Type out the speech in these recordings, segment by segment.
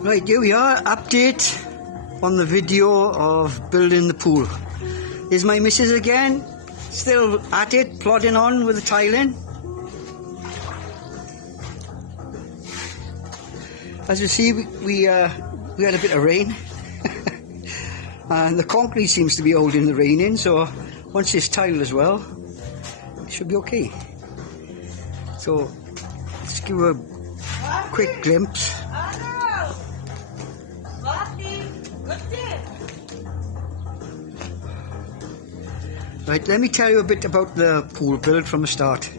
Right, here we are, update on the video of building the pool. Here's my missus again, still at it, plodding on with the tiling. As you see, we had a bit of rain and the concrete seems to be holding the rain in, so once it's tiled as well, it should be okay. So let's give a quick glimpse. Right, let me tell you a bit about the pool build from the start.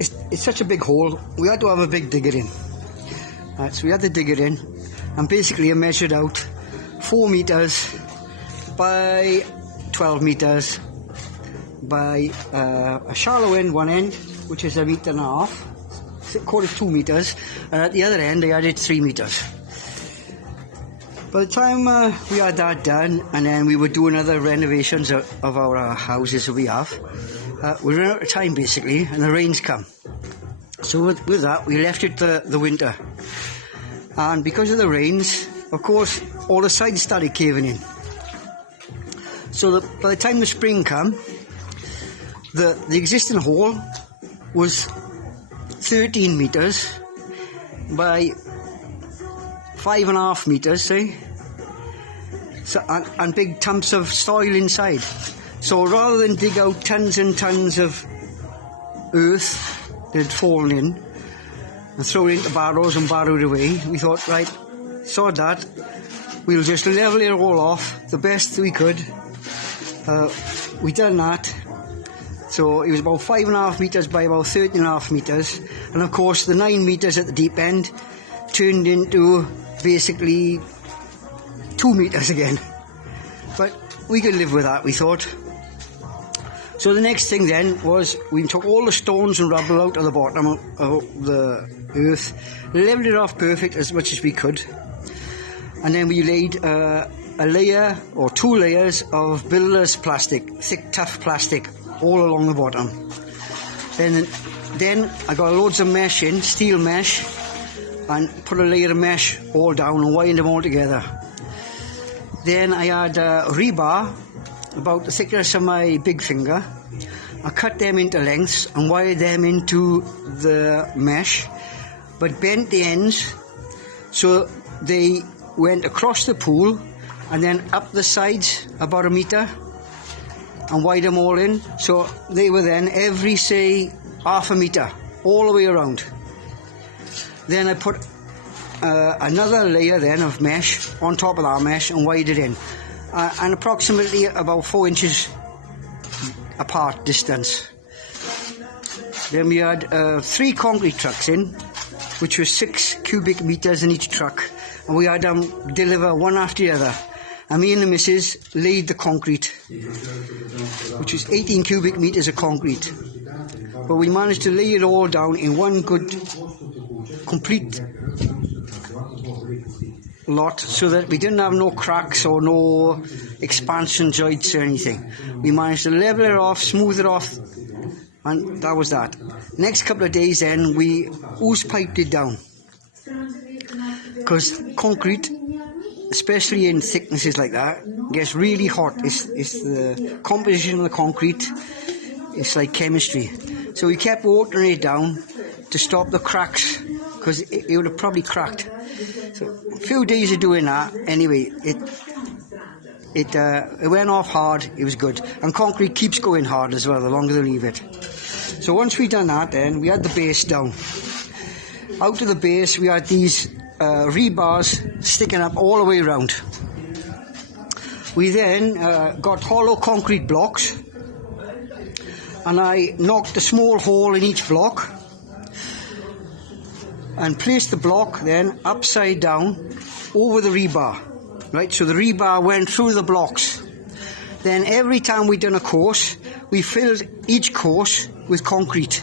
It's such a big hole, we had to have a big digger in. So we had the digger in, and basically I measured out 4 meters by 12 meters by a shallow end one end, which is 1.5 meters, call it 2 meters, and at the other end I added 3 meters. By the time we had that done, and then we were doing other renovations of our houses that we have, we ran out of time basically, and the rains come. So with that, we left it the winter. And because of the rains, of course, all the sides started caving in. So by the time the spring come, the existing hole was 13 meters by 5.5 meters, say. So, and big dumps of soil inside. So rather than dig out tons and tons of earth that had fallen in and throw it into barrows and barrow it away, we thought, right, sod that, we'll just level it all off the best we could. We done that. So it was about 5.5 meters by about 13.5 meters, and of course the 9 meters at the deep end turned into basically 2 meters again, but we could live with that, we thought. So the next thing then was we took all the stones and rubble out of the bottom of the earth, leveled it off perfect as much as we could, and then we laid a layer or 2 layers of builder's plastic, thick tough plastic, all along the bottom. Then I got loads of mesh in, steel mesh, and put a layer of mesh all down and wired them all together. Then I had rebar about the thickness of my big finger. I cut them into lengths and wired them into the mesh, but bent the ends so they went across the pool and then up the sides about 1 meter and wired them all in, so they were then every, say, 0.5 meter all the way around. Then I put another layer then of mesh on top of that mesh and wired it in, and approximately about 4 inches apart distance. Then we had 3 concrete trucks in, which was 6 cubic meters in each truck, and we had them deliver one after the other. And me and the missus laid the concrete, which is 18 cubic meters of concrete. But we managed to lay it all down in one good, complete lot, so that we didn't have no cracks or no expansion joints or anything. We managed to level it off, smooth it off, and that was that. Next couple of days then, we hose piped it down, because concrete, especially in thicknesses like that, gets really hot. It's the composition of the concrete, it's like chemistry. So we kept watering it down to stop the cracks, because it would have probably cracked. So a few days of doing that, anyway, it went off hard, it was good. And concrete keeps going hard as well, the longer they leave it. So once we done that then, we had the base down. Out of the base we had these rebars sticking up all the way around. We then got hollow concrete blocks, and I knocked a small hole in each block and placed the block then upside down over the rebar, right, so the rebar went through the blocks. Then every time we done a course, we filled each course with concrete,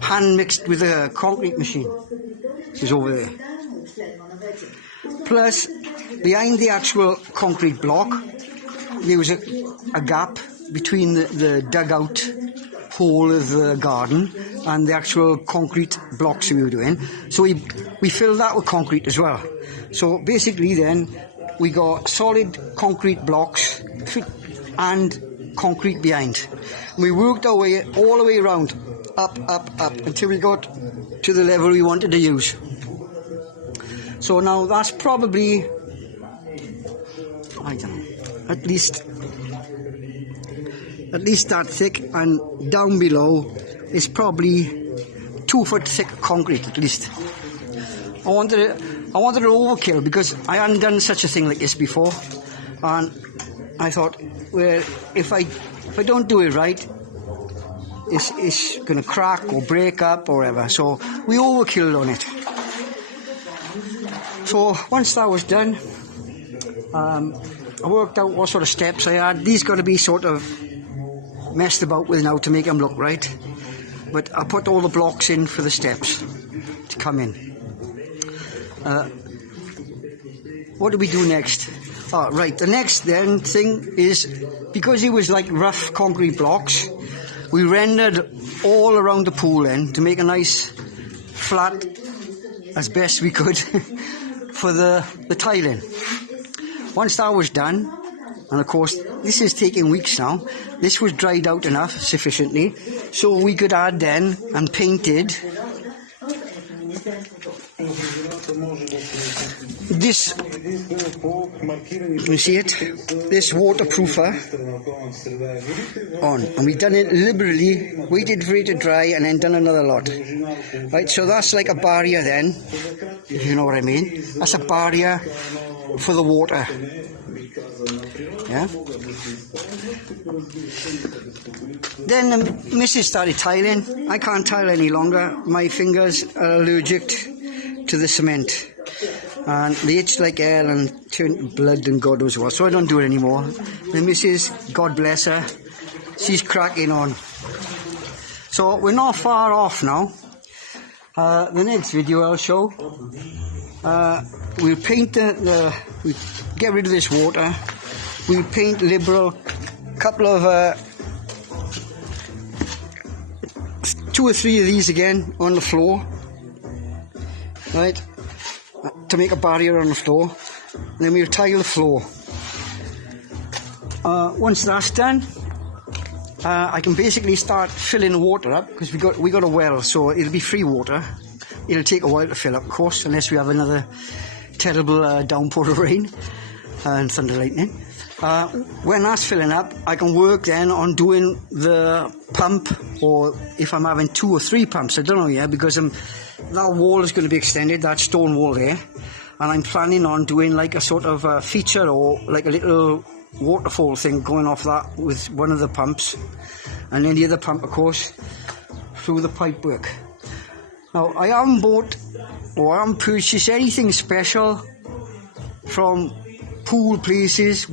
hand mixed with a concrete machine, which is over there. Plus, behind the actual concrete block, there was a gap between the dugout hole of the garden and the actual concrete blocks we were doing. So we filled that with concrete as well. So basically then we got solid concrete blocks and concrete behind. We worked our way all the way around, up until we got to the level we wanted to use. So now that's probably, I don't know, at least that thick, and down below is probably 2 foot thick concrete at least. I wanted to overkill because I hadn't done such a thing like this before, and I thought, well, if I don't do it right, it's going to crack or break up or whatever. So we overkilled on it. So once that was done, I worked out what sort of steps I had. These got to be sort of messed about with now to make them look right. But I put all the blocks in for the steps to come in. What do we do next? Oh, right, the next then thing is, because it was like rough concrete blocks, we rendered all around the pool then to make a nice flat, as best we could, for the tiling. Once that was done, and of course this is taking weeks now, this was dried out enough sufficiently so we could add then and painted this, you see it, this waterproofer on, and we've done it liberally, waited for it to dry and then done another lot. Right, so that's like a barrier then, if you know what I mean. That's a barrier for the water. Yeah. Then the missus started tiling. I can't tile any longer. My fingers are allergic to the cement, and they itch like hell and turn to blood and God knows what. So I don't do it anymore. The missus, God bless her, she's cracking on. So we're not far off now. The next video I'll show, we'll paint we get rid of this water. We'll paint liberal, couple of 2 or 3 of these again on the floor, right, to make a barrier on the floor. And then we'll tile the floor. Once that's done, I can basically start filling the water up, because we got a well, so it'll be free water. It'll take a while to fill up, of course, unless we have another terrible downpour of rain and thunder lightning. When that's filling up, I can work then on doing the pump, or if I'm having 2 or 3 pumps, I don't know yet, because that wall is going to be extended, that stone wall there, and I'm planning on doing like a sort of feature, or like a little waterfall thing going off that with one of the pumps, and then the other pump, of course, through the pipe work. Now, I haven't bought or I haven't purchased anything special from pool places.